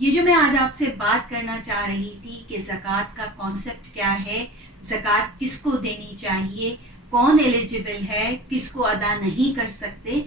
یہ جو میں آج آپ سے بات کرنا چاہ رہی تھی کہ زکوٰۃ کا کانسیپٹ کیا ہے، زکوٰۃ کس کو دینی چاہیے، کون ایلیجبل ہے، کس کو ادا نہیں کر سکتے۔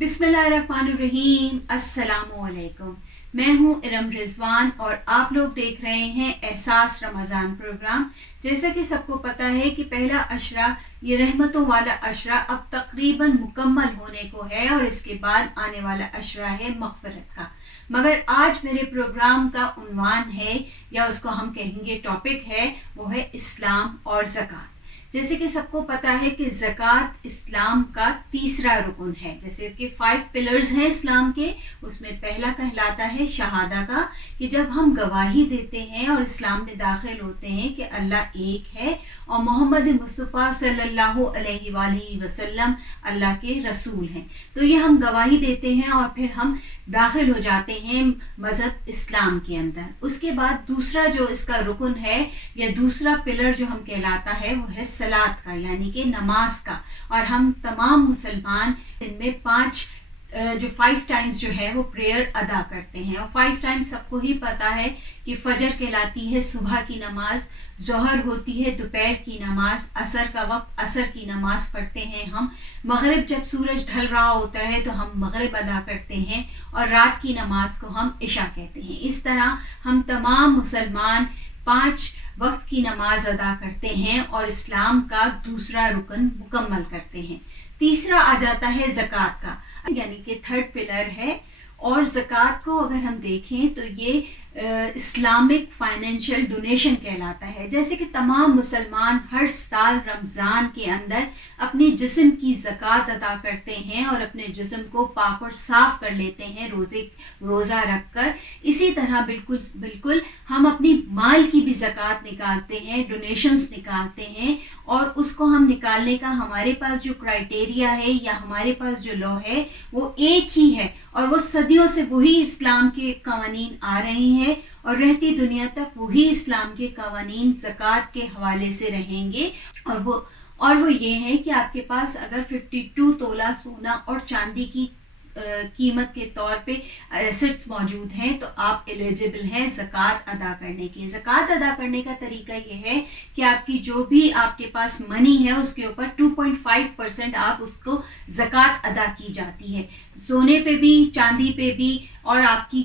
بسم اللہ الرحمن الرحیم، السلام علیکم۔ میں ہوں ارم رضوان اور آپ لوگ دیکھ رہے ہیں احساس رمضان پروگرام۔ جیسا کہ سب کو پتہ ہے کہ پہلا عشرہ، یہ رحمتوں والا عشرہ اب تقریباً مکمل ہونے کو ہے اور اس کے بعد آنے والا عشرہ ہے مغفرت کا۔ مگر آج میرے پروگرام کا عنوان ہے، یا اس کو ہم کہیں گے ٹاپک ہے، وہ ہے اسلام اور زکوٰۃ۔ جیسے کہ سب کو پتہ ہے کہ زکوٰۃ اسلام کا تیسرا رکن ہے۔ جیسے کہ 5 پلرز ہیں اسلام کے، اس میں پہلا کہلاتا ہے شہادہ کا، کہ جب ہم گواہی دیتے ہیں اور اسلام میں داخل ہوتے ہیں کہ اللہ ایک ہے اور محمد مصطفیٰ صلی اللہ علیہ وآلہ وسلم اللہ کے رسول ہیں، تو یہ ہم گواہی دیتے ہیں اور پھر ہم داخل ہو جاتے ہیں مذہب اسلام کے اندر۔ اس کے بعد دوسرا جو اس کا رکن ہے یا دوسرا پلر جو ہم کہلاتا ہے وہ ہے صلاۃ کا، یعنی کہ نماز کا۔ اور ہم تمام مسلمان دن میں 5 ٹائمز جو ہے وہ پریئر ادا کرتے ہیں، اور 5 ٹائمز سب کو ہی پتہ ہے کہ فجر کہلاتی ہے صبح کی نماز، ظہر ہوتی ہے دوپہر کی نماز، عصر کا وقت عصر کی نماز پڑھتے ہیں ہم، مغرب جب سورج ڈھل رہا ہوتا ہے تو ہم مغرب ادا کرتے ہیں، اور رات کی نماز کو ہم عشاء کہتے ہیں۔ اس طرح ہم تمام مسلمان 5 وقت کی نماز ادا کرتے ہیں اور اسلام کا دوسرا رکن مکمل کرتے ہیں۔ تیسرا آ جاتا ہے زکوٰۃ کا، یعنی کہ 3rd پلر ہے۔ اور زکوٰۃ کو اگر ہم دیکھیں تو یہ اسلامک فائنینشیل ڈونیشن کہلاتا ہے۔ جیسے کہ تمام مسلمان ہر سال رمضان کے اندر اپنے جسم کی زکوٰۃ ادا کرتے ہیں اور اپنے جسم کو پاک اور صاف کر لیتے ہیں روزہ رکھ کر، اسی طرح بالکل ہم اپنی مال کی بھی زکوٰۃ نکالتے ہیں، ڈونیشنز نکالتے ہیں، اور اس کو ہم نکالنے کا ہمارے پاس جو کرائٹیریا ہے یا ہمارے پاس جو لا ہے وہ ایک ہی ہے، اور وہ صدیوں سے وہی اسلام کے قوانین آ رہے ہیں اور رہتی دنیا تک وہی اسلام کے قوانین زکوٰۃ کے حوالے سے رہیں گے۔ اور وہ یہ ہے کہ آپ کے پاس اگر 52 تولہ سونا اور چاندی کی قیمت کے طور پہ ایسٹس موجود ہیں تو آپ ایلیجبل ہیں زکوٰۃ ادا کرنے کی۔ زکوٰۃ ادا کرنے کا طریقہ یہ ہے کہ آپ کی جو بھی آپ کے پاس منی ہے اس کے اوپر 2.5% آپ اس کو زکوٰۃ ادا کی جاتی ہے۔ سونے پہ بھی، چاندی پہ بھی، اور آپ کی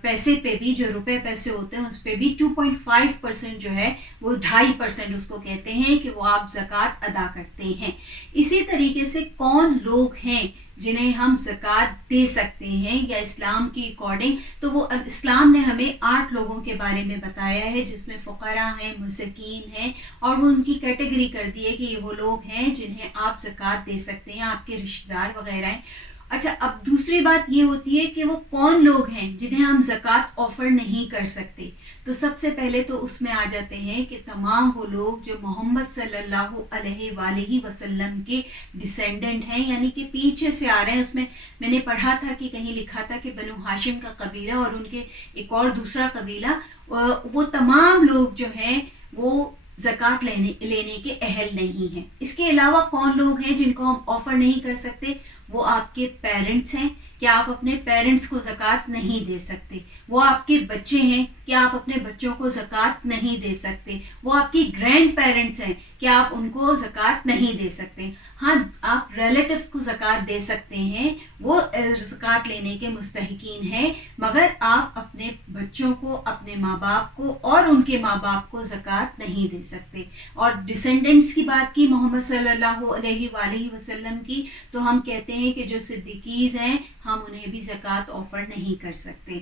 پیسے پہ بھی، جو روپے پیسے ہوتے ہیں اس پہ بھی 2.5% جو ہے وہ 2.5% اس کو کہتے ہیں کہ وہ آپ زکوٰۃ ادا کرتے ہیں۔ اسی طریقے سے کون لوگ ہیں جنہیں ہم زکوٰۃ دے سکتے ہیں یا اسلام کی اکارڈنگ، تو وہ اسلام نے ہمیں 8 لوگوں کے بارے میں بتایا ہے، جس میں فقراء ہیں، مسکین ہیں، اور وہ ان کی کیٹیگری کر دی ہے کہ یہ وہ لوگ ہیں جنہیں آپ زکوٰۃ دے سکتے ہیں، آپ کے رشتہ دار وغیرہ ہیں۔ اچھا، اب دوسری بات یہ ہوتی ہے کہ وہ کون لوگ ہیں جنہیں ہم زکوٰۃ آفر نہیں کر سکتے۔ تو سب سے پہلے تو اس میں آ جاتے ہیں کہ تمام وہ لوگ جو محمد صلی اللہ علیہ وآلہ وسلم کے ڈسینڈنٹ ہیں، یعنی کہ پیچھے سے آ رہے ہیں۔ اس میں میں نے پڑھا تھا کہ کہیں لکھا تھا کہ بنو ہاشم کا قبیلہ اور ان کے ایک اور دوسرا قبیلہ، وہ تمام لوگ جو ہیں وہ زکوٰۃ لینے کے اہل نہیں ہیں۔ اس کے علاوہ کون لوگ ہیں جن کو ہم آفر نہیں کر سکتے؟ وہ آپ کے پیرنٹس ہیں کہ آپ اپنے پیرنٹس کو زکوٰۃ نہیں دے سکتے، وہ آپ کے بچے ہیں کہ آپ اپنے بچوں کو زکوٰۃ نہیں دے سکتے، وہ آپ کی گرینڈ پیرنٹس ہیں کہ آپ ان کو زکوٰۃ نہیں دے سکتے۔ ہاں، آپ ریلیٹیوز کو زکوٰۃ دے سکتے ہیں، وہ زکوٰۃ لینے کے مستحقین ہیں، مگر آپ اپنے بچوں کو، اپنے ماں باپ کو اور ان کے ماں باپ کو زکوٰۃ نہیں دے سکتے۔ اور ڈسینڈنٹس کی بات کی محمد صلی اللہ علیہ وآلہ وسلم کی، تو ہم کہتے ہیں کہ جو صدیقیز ہیں ہم انہیں بھی زکوٰۃ آفر نہیں کر سکتے۔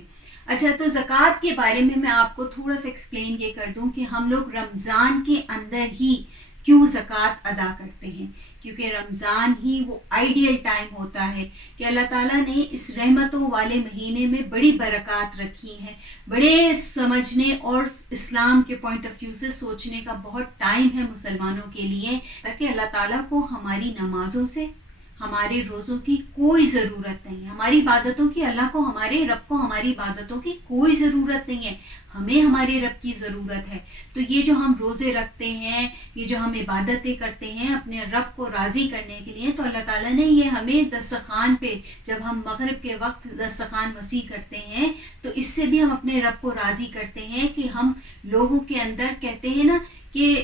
اچھا، تو زکوٰۃ کے بارے میں آپ کو تھوڑا سا ایکسپلین یہ کر دوں کہ ہم لوگ رمضان کے اندر ہی کیوں زکوٰۃ ادا کرتے ہیں؟ کیونکہ رمضان ہی وہ آئیڈیل ٹائم ہوتا ہے کہ اللہ تعالیٰ نے اس رحمتوں والے مہینے میں بڑی برکات رکھی ہیں، بڑے سمجھنے اور اسلام کے پوائنٹ آف ویو سے سوچنے کا بہت ٹائم ہے مسلمانوں کے لیے، تاکہ اللہ تعالیٰ کو ہماری نمازوں سے، ہمارے روزوں کی کوئی ضرورت نہیں ہے، ہماری عبادتوں کی، اللہ کو، ہمارے رب کو ہماری عبادتوں کی کوئی ضرورت نہیں ہے، ہمیں ہمارے رب کی ضرورت ہے۔ تو یہ جو ہم روزے رکھتے ہیں، یہ جو ہم عبادتیں کرتے ہیں اپنے رب کو راضی کرنے کے لیے، تو اللہ تعالیٰ نے یہ ہمیں دسترخوان پہ جب ہم مغرب کے وقت دسترخوان وسیع کرتے ہیں تو اس سے بھی ہم اپنے رب کو راضی کرتے ہیں کہ ہم لوگوں کے اندر کہتے ہیں نا کہ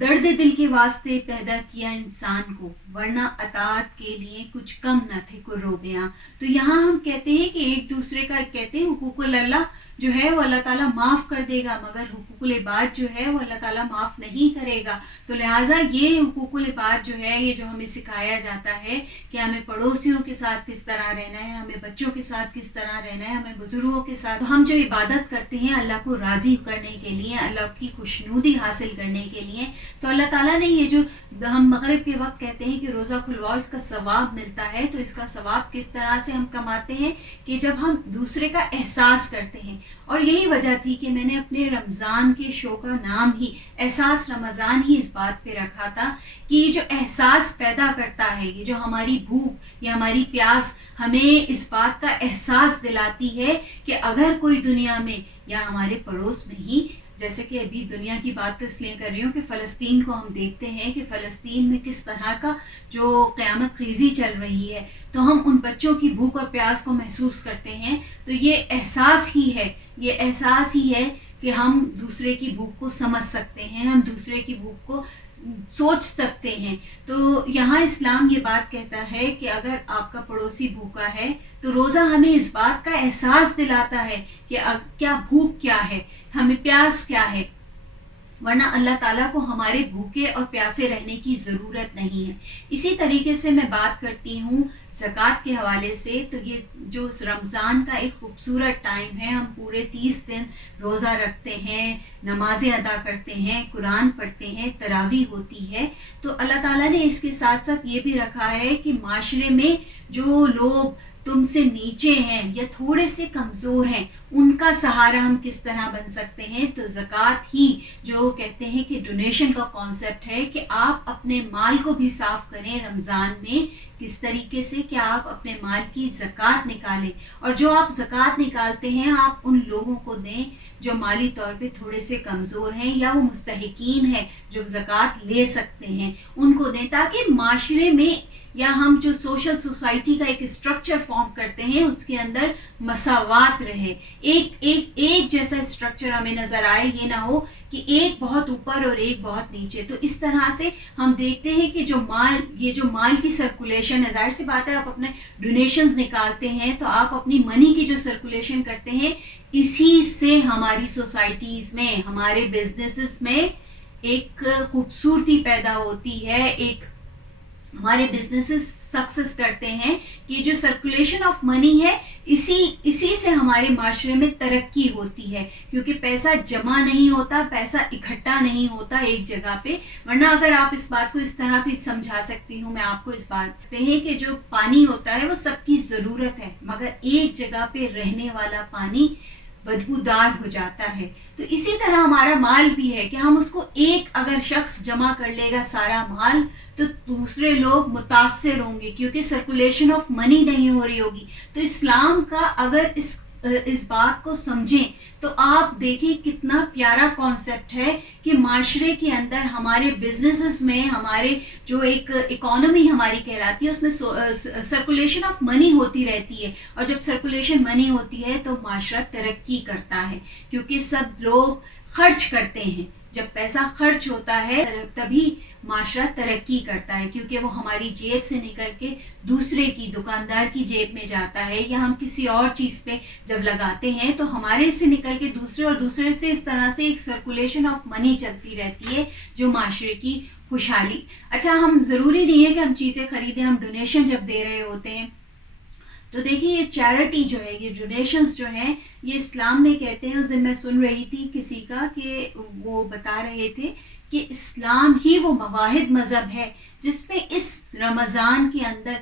درد دل کے واسطے پیدا کیا انسان کو، ورنہ اطاعت کے لیے کچھ کم نہ تھے قربیاں۔ تو یہاں ہم کہتے ہیں کہ ایک دوسرے کا کہتے ہیں حقوق اللہ جو ہے وہ اللہ تعالیٰ معاف کر دے گا، مگر حقوق العباد جو ہے وہ اللہ تعالیٰ معاف نہیں کرے گا۔ تو لہٰذا یہ حقوق العباد جو ہے، یہ جو ہمیں سکھایا جاتا ہے کہ ہمیں پڑوسیوں کے ساتھ کس طرح رہنا ہے، ہمیں بچوں کے ساتھ کس طرح رہنا ہے، ہمیں بزرگوں کے ساتھ، ہم جو عبادت کرتے ہیں اللہ کو راضی کرنے کے لیے، اللہ کی خوشنودی حاصل کرنے کے لیے، تو اللہ تعالیٰ نے یہ جو ہم مغرب کے وقت کہتے ہیں کہ روزہ کھلواؤ، اس کا ثواب ملتا ہے، تو اس کا ثواب کس طرح سے ہم کماتے ہیں کہ جب ہم دوسرے کا احساس کرتے ہیں۔ اور یہی وجہ تھی کہ میں نے اپنے رمضان کے شو کا نام ہی احساس رمضان ہی اس بات پہ رکھا تھا کہ یہ جو احساس پیدا کرتا ہے، یہ جو ہماری بھوک یا ہماری پیاس ہمیں اس بات کا احساس دلاتی ہے کہ اگر کوئی دنیا میں یا ہمارے پڑوس میں ہی، جیسے کہ ابھی دنیا کی بات تو اس لیے کر رہی ہوں کہ فلسطین کو ہم دیکھتے ہیں کہ فلسطین میں کس طرح کا جو قیامت خیزی چل رہی ہے، تو ہم ان بچوں کی بھوک اور پیاس کو محسوس کرتے ہیں، تو یہ احساس ہی ہے کہ ہم دوسرے کی بھوک کو سمجھ سکتے ہیں، ہم دوسرے کی بھوک کو سوچ سکتے ہیں۔ تو یہاں اسلام یہ بات کہتا ہے کہ اگر آپ کا پڑوسی بھوکا ہے تو روزہ ہمیں اس بات کا احساس دلاتا ہے کہ کیا بھوک کیا ہے، ہمیں پیاس کیا ہے، ورنہ اللہ تعالیٰ کو ہمارے بھوکے اور پیاسے رہنے کی ضرورت نہیں ہے۔ اسی طریقے سے میں بات کرتی ہوں زکوٰۃ کے حوالے سے، تو یہ جو رمضان کا ایک خوبصورت ٹائم ہے، ہم پورے 30 دن روزہ رکھتے ہیں، نمازیں ادا کرتے ہیں، قرآن پڑھتے ہیں، تراویح ہوتی ہے، تو اللہ تعالیٰ نے اس کے ساتھ ساتھ یہ بھی رکھا ہے کہ معاشرے میں جو لوگ تم سے نیچے ہیں یا تھوڑے سے کمزور ہیں، ان کا سہارا ہم کس طرح بن سکتے ہیں۔ تو زکوٰۃ ہی جو کہتے ہیں کہ ڈونیشن کا کانسیپٹ ہے کہ آپ اپنے مال کو بھی صاف کریں رمضان میں، کس طریقے سے کہ آپ اپنے مال کی زکوٰۃ نکالیں، اور جو آپ زکوٰۃ نکالتے ہیں آپ ان لوگوں کو دیں جو مالی طور پہ تھوڑے سے کمزور ہیں یا وہ مستحقین ہیں جو زکوٰۃ لے سکتے ہیں، ان کو دیں، تاکہ معاشرے میں یا ہم جو سوشل سوسائٹی کا ایک اسٹرکچر فارم کرتے ہیں اس کے اندر مساوات رہے، ایک جیسا اسٹرکچر ہمیں نظر آئے، یہ نہ ہو کہ ایک بہت اوپر اور ایک بہت نیچے۔ تو اس طرح سے ہم دیکھتے ہیں کہ یہ جو مال کی سرکولیشن ہے، ظاہر سی بات ہے آپ اپنے ڈونیشنز نکالتے ہیں تو آپ اپنی منی کی جو سرکولیشن کرتے ہیں، اسی سے ہماری سوسائٹیز میں، ہمارے بزنسز میں ایک خوبصورتی پیدا ہوتی ہے، ایک ہمارے بزنسز سکسیس کرتے ہیں کہ جو سرکولیشن آف منی ہے اسی سے ہمارے معاشرے میں ترقی ہوتی ہے، کیونکہ پیسہ جمع نہیں ہوتا، پیسہ اکٹھا نہیں ہوتا ایک جگہ پہ۔ ورنہ اگر آپ اس بات کو اس طرح بھی سمجھا سکتی ہوں میں آپ کو، اس بات ہیں کہ جو پانی ہوتا ہے وہ سب کی ضرورت ہے، مگر ایک جگہ پہ رہنے والا پانی بدبودار ہو جاتا ہے۔ تو اسی طرح ہمارا مال بھی ہے کہ ہم اس کو ایک اگر شخص جمع کر لے گا سارا مال تو دوسرے لوگ متاثر ہوں گے، کیونکہ سرکولیشن آف منی نہیں ہو رہی ہوگی۔ تو اسلام کا اگر اس بات کو سمجھیں تو آپ دیکھیں کتنا پیارا کانسیپٹ ہے کہ معاشرے کے اندر ہمارے بزنسز میں، ہمارے جو ایک اکانومی ہماری کہلاتی ہے اس میں سرکولیشن آف منی ہوتی رہتی ہے، اور جب سرکولیشن منی ہوتی ہے تو معاشرہ ترقی کرتا ہے، کیونکہ سب لوگ خرچ کرتے ہیں۔ جب پیسہ خرچ ہوتا ہے تبھی معاشرہ ترقی کرتا ہے، کیونکہ وہ ہماری جیب سے نکل کے دوسرے کی، دکاندار کی جیب میں جاتا ہے، یا ہم کسی اور چیز پہ جب لگاتے ہیں تو ہمارے سے نکل کے دوسرے، اور دوسرے سے، اس طرح سے ایک سرکولیشن آف منی چلتی رہتی ہے جو معاشرے کی خوشحالی۔ اچھا، ہم ضروری نہیں ہے کہ ہم چیزیں خریدیں، ہم ڈونیشن جب دے رہے ہوتے ہیں تو دیکھیے یہ چیریٹی جو ہے، یہ ڈونیشنز جو ہیں، یہ اسلام میں کہتے ہیں، اس دن میں سن رہی تھی کسی کا کہ وہ بتا رہے تھے کہ اسلام ہی وہ واحد مذہب ہے جس پہ اس رمضان کے اندر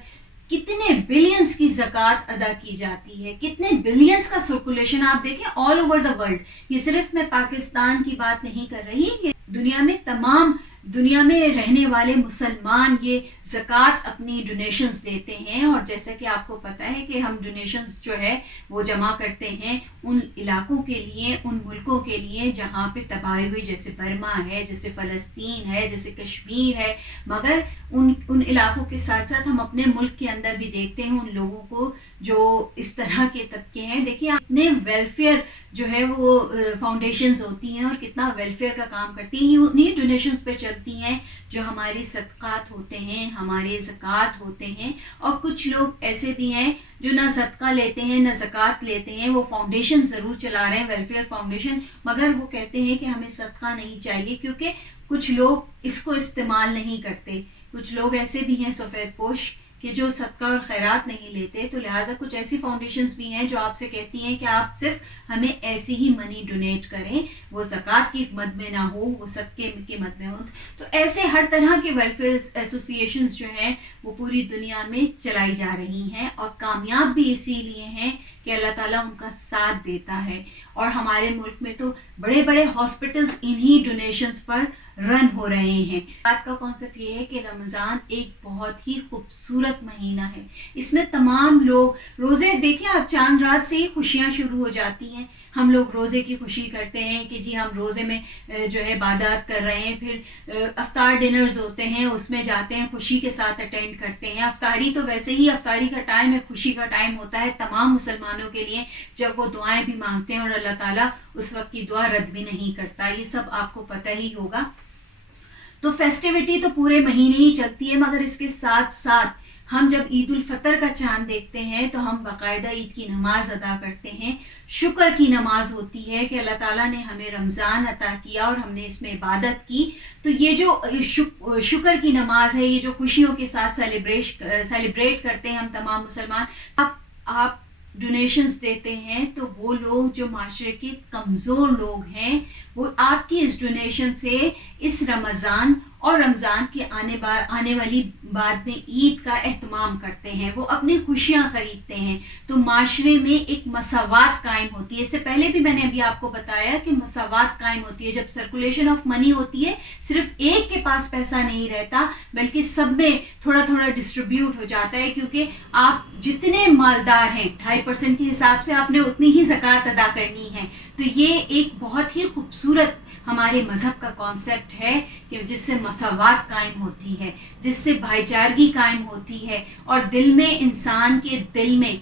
کتنے بلینز کی زکوٰۃ ادا کی جاتی ہے، کتنے بلینز کا سرکولیشن آپ دیکھیں آل اوور دا ورلڈ. یہ صرف میں پاکستان کی بات نہیں کر رہی، یہ دنیا میں تمام دنیا میں رہنے والے مسلمان یہ زکوٰۃ اپنی ڈونیشنز دیتے ہیں. اور جیسا کہ آپ کو پتہ ہے کہ ہم ڈونیشنز جو ہے وہ جمع کرتے ہیں ان علاقوں کے لیے، ان ملکوں کے لیے جہاں پہ تباہی ہوئی، جیسے برما ہے، جیسے فلسطین ہے، جیسے کشمیر ہے. مگر ان علاقوں کے ساتھ ساتھ ہم اپنے ملک کے اندر بھی دیکھتے ہیں ان لوگوں کو جو اس طرح کے طبقے ہیں. دیکھیے اپنے ویلفیئر جو ہے وہ فاؤنڈیشنز ہوتی ہیں اور کتنا ویلفیئر کا کام کرتی ہیں، انہیں ڈونیشنز پہ چلتی ہیں جو ہماری صدقات ہوتے ہیں، ہمارے زکوٰۃ ہوتے ہیں. اور کچھ لوگ ایسے بھی ہیں جو نہ صدقہ لیتے ہیں نہ زکوٰۃ لیتے ہیں، وہ فاؤنڈیشن ضرور چلا رہے ہیں، ویلفیئر فاؤنڈیشن، مگر وہ کہتے ہیں کہ ہمیں صدقہ نہیں چاہیے کیونکہ کچھ لوگ اس کو استعمال نہیں کرتے. کچھ لوگ ایسے بھی ہیں سفید پوش کہ جو صدقہ اور خیرات نہیں لیتے، تو لہٰذا کچھ ایسی فاؤنڈیشنز بھی ہیں جو آپ سے کہتی ہیں کہ آپ صرف ہمیں ایسی ہی منی ڈونیٹ کریں، وہ زکوٰۃ کی مد میں نہ ہو، وہ صدقے کی مد میں ہو. تو ایسے ہر طرح کے ویلفیئر ایسوسیشنز جو ہیں وہ پوری دنیا میں چلائی جا رہی ہیں اور کامیاب بھی اسی لیے ہیں کہ اللہ تعالیٰ ان کا ساتھ دیتا ہے. اور ہمارے ملک میں تو بڑے بڑے ہاسپٹلز انہی ڈونیشنز پر رن ہو رہے ہیں. بات کا کانسیپٹ یہ ہے کہ رمضان ایک بہت ہی خوبصورت مہینہ ہے. اس میں تمام لوگ روزے، دیکھیں آپ چاند رات سے ہی خوشیاں شروع ہو جاتی ہیں. ہم لوگ روزے کی خوشی کرتے ہیں کہ جی ہم روزے میں جو ہے عبادات کر رہے ہیں، پھر افطار ڈنرز ہوتے ہیں اس میں جاتے ہیں، خوشی کے ساتھ اٹینڈ کرتے ہیں. افطاری تو ویسے ہی افطاری کا ٹائم ہے، خوشی کا ٹائم ہوتا ہے تمام مسلمانوں کے لیے، جب وہ دعائیں بھی مانگتے ہیں اور اللہ تعالیٰ اس وقت کی دعا رد بھی نہیں کرتا. یہ سب آپ کو پتہ ہی ہوگا. تو فیسٹیوٹی تو پورے مہینے ہی چلتی ہے، مگر اس کے ساتھ ساتھ ہم جب عید الفطر کا چاند دیکھتے ہیں تو ہم باقاعدہ عید کی نماز ادا کرتے ہیں. شکر کی نماز ہوتی ہے کہ اللہ تعالیٰ نے ہمیں رمضان عطا کیا اور ہم نے اس میں عبادت کی. تو یہ جو شکر کی نماز ہے، یہ جو خوشیوں کے ساتھ سیلیبریٹ کرتے ہیں ہم تمام مسلمان. آپ ڈونیشنز دیتے ہیں تو وہ لوگ جو معاشرے کے کمزور لوگ ہیں وہ آپ کی اس ڈونیشن سے اس رمضان اور رمضان کے آنے والی بعد میں عید کا اہتمام کرتے ہیں، وہ اپنی خوشیاں خریدتے ہیں. تو معاشرے میں ایک مساوات قائم ہوتی ہے. اس سے پہلے بھی میں نے ابھی آپ کو بتایا کہ مساوات قائم ہوتی ہے جب سرکولیشن آف منی ہوتی ہے. صرف ایک کے پاس پیسہ نہیں رہتا بلکہ سب میں تھوڑا تھوڑا ڈسٹریبیوٹ ہو جاتا ہے، کیونکہ آپ جتنے مالدار ہیں 2.5% کے حساب سے آپ نے اتنی ہی زکوٰۃ ادا کرنی ہے. تو یہ ایک بہت ہی خوبصورت ہمارے مذہب کا کانسیپٹ ہے کہ جس سے مساوات قائم ہوتی ہے، جس سے بھائی چارگی قائم ہوتی ہے اور دل میں، انسان کے دل میں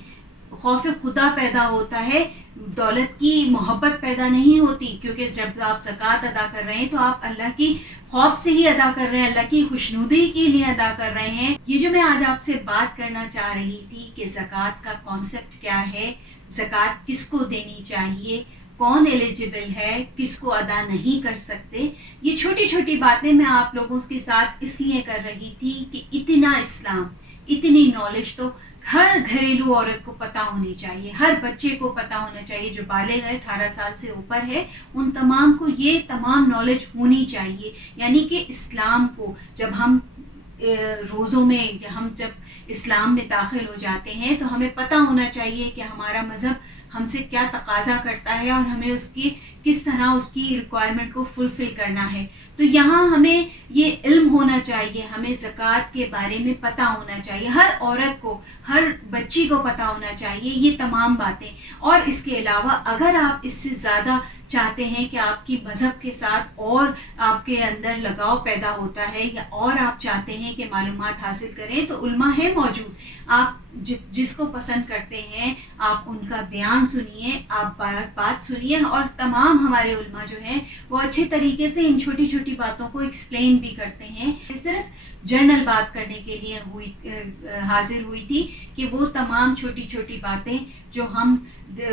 خوف خدا پیدا ہوتا ہے. دولت کی محبت پیدا نہیں ہوتی، کیونکہ جب آپ زکوٰۃ ادا کر رہے ہیں تو آپ اللہ کی خوف سے ہی ادا کر رہے ہیں، اللہ کی خوشنودی کے لیے ادا کر رہے ہیں. یہ جو میں آج آپ سے بات کرنا چاہ رہی تھی کہ زکوٰۃ کا کانسیپٹ کیا ہے، زکوٰۃ کس کو دینی چاہیے، کون ایلیجیبل ہے، کس کو ادا نہیں کر سکتے، یہ چھوٹی چھوٹی باتیں میں آپ لوگوں کے ساتھ اس لیے کر رہی تھی کہ اتنا اسلام، اتنی نالج تو ہر گھریلو عورت کو پتہ ہونی چاہیے، ہر بچے کو پتہ ہونا چاہیے جو بالغ ہے، 18 سال سے اوپر ہے، ان تمام کو یہ تمام نالج ہونی چاہیے. یعنی کہ اسلام کو جب ہم روزوں میں جب اسلام میں داخل ہو جاتے ہیں تو ہمیں پتہ ہونا چاہیے کہ ہمارا مذہب ہم سے کیا تقاضا کرتا ہے اور ہمیں اس کی کس طرح اس کی ریکوائرمنٹ کو فلفل کرنا ہے. تو یہاں ہمیں یہ علم ہونا چاہیے، ہمیں زکوٰۃ کے بارے میں پتہ ہونا چاہیے، ہر عورت کو، ہر بچی کو پتہ ہونا چاہیے یہ تمام باتیں. اور اس کے علاوہ اگر آپ اس سے زیادہ چاہتے ہیں کہ آپ کی مذہب کے ساتھ اور آپ کے اندر لگاؤ پیدا ہوتا ہے یا اور آپ چاہتے ہیں کہ معلومات حاصل کریں تو علماء ہے موجود. آپ جس کو پسند کرتے ہیں آپ ان کا بیان سنیے، آپ بات سنیے، اور تمام ہمارے علماء جو ہیں وہ اچھے طریقے سے ان چھوٹی چھوٹی باتوں کو ایکسپلین بھی کرتے ہیں. صرف جنرل بات کرنے کے لیے حاضر ہوئی تھی کہ وہ تمام چھوٹی چھوٹی باتیں جو ہم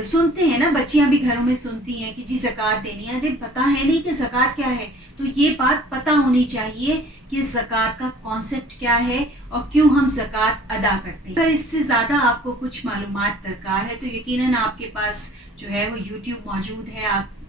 سنتے ہیں نا، بچیاں بھی گھروں میں سنتی ہیں کہ جی زکوٰۃ دینی ہے، جب پتہ ہے نہیں کہ زکوٰۃ کیا ہے تو یہ بات پتہ ہونی چاہیے کہ زکوٰۃ کا کانسیپٹ کیا ہے اور کیوں ہم زکوٰۃ ادا کرتے ہیں. اگر اس سے زیادہ آپ کو کچھ معلومات درکار ہے تو یقیناً آپ کے پاس جو ہے وہ یوٹیوب موجود ہے، آپ